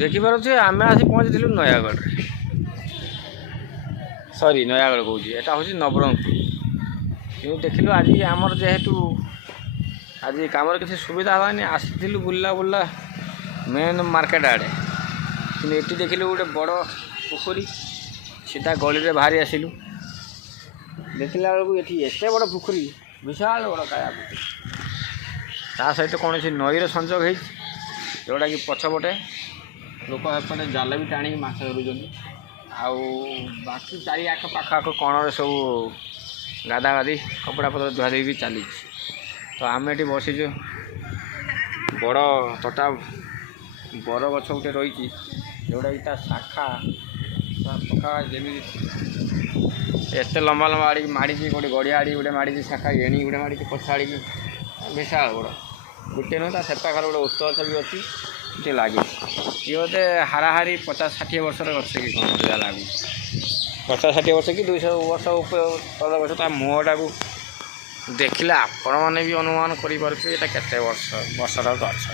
ଦେଖିପାରୁଛେ ଆମେ ଆସି ପହଞ୍ଚିଥିଲୁ ନୟାଗଡ଼ରେ, ସରି ନୟାଗଡ଼ କହୁଛି, ଏଇଟା ହେଉଛି ନବରଙ୍ଗପୁର। କିନ୍ତୁ ଦେଖିଲୁ ଆଜି ଆମର ଯେହେତୁ ଆଜି କାମରେ କିଛି ସୁବିଧା ହେଲାନି, ଆସିଥିଲୁ ବୁଲିଲା ମେନ୍ ମାର୍କେଟ ଆଡ଼େ। କିନ୍ତୁ ଏଠି ଦେଖିଲୁ ଗୋଟେ ବଡ଼ ପୋଖରୀ, ସିଧା ଗଳିରେ ବାହାରି ଆସିଲୁ। ଦେଖିଲା ବେଳକୁ ଏଠି ଏତେ ବଡ଼ ପୋଖରୀ, ବିଶାଳ ବଡ଼ କାୟା ପୋଖରୀ, ତା ସହିତ କୌଣସି ନଈର ସଂଯୋଗ ହେଇଛି, ଯେଉଁଟାକି ପଛପଟେ ଲୋକ ଏପଟେ ଜାଲ ବି ଟାଣିକି ମାଛ ଧରୁଛନ୍ତି। ଆଉ ବାକି ଚାରି ପାଖ କଣରେ ସବୁ ଗାଧାଗାଧି କପଡ଼ାପତ୍ର ଧୁଆଧୁଇ ବି ଚାଲିଛି। ତ ଆମେ ଏଠି ବସିଛୁ, ବଡ଼ ତୋଟା ବର ଗଛ ଗୋଟେ ରହିଛି, ଯେଉଁଟାକି ତା ଶାଖା ତା ପକା ଯେମିତି ଏତେ ଲମ୍ବା ଆଡ଼ିକି ମାଡ଼ିଛି, ଗୋଟେ ଗଡ଼ିଆ ଆଡ଼ିକି ଗୋଟେ ମାଡ଼ିଛି ଶାଖା, ଏଣି ଗୋଟେ ମାଡ଼ିଛି ପଛ ଆଡ଼ିକି, ବିଶାଳ ବଡ଼। ଗୋଟେ ନୁହେଁ, ତା ସେପାଖରେ ଗୋଟେ ଓସ୍ତ ଗଛ ବି ଅଛି, ଟିକେ ଲାଗିଛି। ଇଏ ବୋଧେ ହାରାହାରି 50-60 ବର୍ଷର ଗଛ କି କ'ଣ ଯାହା ଲାଗୁଛି, 50-60 ବର୍ଷ କି 200 ବର୍ଷ ତଳ ଗଛ। ତା ମୁହଁଟାକୁ ଦେଖିଲେ ଆପଣମାନେ ବି ଅନୁମାନ କରିପାରୁଥିବେ ଏଇଟା କେତେ ବର୍ଷର ଗଛ।